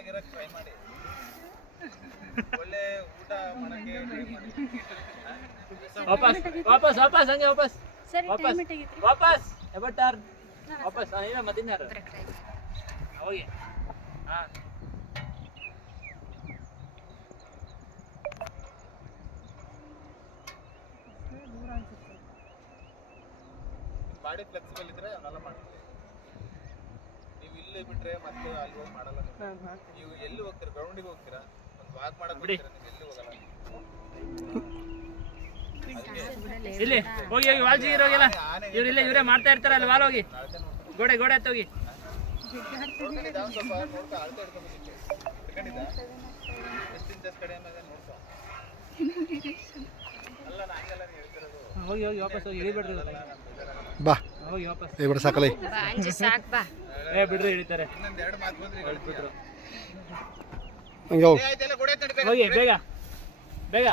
ಆಗಿರಕ್ಕೆ try ಮಾಡಿ. ಒಳ್ಳೆ ಊಟ ಮಾಡಕ್ಕೆ ಟ್ರೈ ಮಾಡಿ. ವಾಪಸ್ ವಾಪಸ್ ವಾಪಸ್ ಹಂಗೆ ವಾಪಸ್ ಸರಿ ವಾಪಸ್ ಟೈಮ್ ಇಟ್ಟಿಗೆ ವಾಪಸ್ ಎಬಟರ್ ವಾಪಸ್ ಇಲ್ಲ ಮತ್ತಿನ್ಯಾರು ಹೋಗಿ ಹಾ ಬಾಡಿ ಫ್ಲೆಕ್ಸಿಬಲ್ ಇದ್ರೆ ಅವನ್ನೆಲ್ಲ ಮಾಡ್ತೀವಿ. ನೀವು ಇಲ್ಲಿ ಬಿಟ್ರೆ ಮತ್ತೆ ಅಲ್ಲಿ ಹೋಗಿ ಮಾಡಲ್ಲ. ನೀವು ಎಲ್ಲಿ ಹೋಗ್ತೀರಾ? ಗ್ರೌಂಡಿಗೆ ಹೋಗ್ತೀರಾ? ಒಂದು ವಾಕ್ ಮಾಡಕ್ ಹೋಗ್ತೀರಾ? ನೀವು ಎಲ್ಲಿ ಹೋಗಲ್ಲ. ಇಲ್ಲಿ ಹೋಗಿ ಹೋಗಿ ವಾಲ್ಜಿಗಿರ್ ಹೋಗಿಲ್ಲ ಇವ್ರು ಇಲ್ಲೇ ಇವರೇ ಮಾಡ್ತಾ ಇರ್ತಾರ ಅಲ್ಲಿ ವಾಲ್ ಹೋಗಿ ಗೋಡೆ ಗೋಡೆ ಹತ್ತ ಹೋಗಿ ನೋಡ್ಕೊಂಡಿದ್ದ ಒಂದು ಸ್ವಲ್ಪ ನೋಡ್ಕೊ, ಅಳತೆ ಹಿಡ್ಕೊಂಡ್ಬಿಟ್ಟಿತ್ತು. ಹಿಡ್ಕೊಂಡಿದ್ದ ಎಷ್ಟು ಇಂಚಸ್ ಕಡೆ ಅನ್ನೋದೇ ನೋಡ್ಕೊ. ಅಲ್ಲ ನಾ ಹಂಗೆಲ್ಲ ಹೇಳ್ತಿರೋದು. ಹೋಗಿ ಹೋಗಿ ವಾಪಸ್ ಹೋಗಿ ಇಳಿಬೇಡ್ರಿ ಬಾ ಹೋಗಿ ವಾಪಸ್ ಏ ಬಿಡ ಸಾಕಲೈ ಬಾ ಅಂಜಿ ಸಾಕ್ ಬಾ ಏ ಬಿಡ್ರಿ ಇಳಿತಾರೆ ಇನ್ನೊಂದು ಎರಡು ಮಾತು ಬಂದ್ರೆ ಹೇಳ್ಬಿಟ್ರು. ಹಂಗೆ ಹೋಗಿ ಆಯ್ತೆಲ್ಲ ಗೋಡೆ ತಡ್ಬೇಕು. ಹೋಗಿ ಬೇಗ ಬೇಗ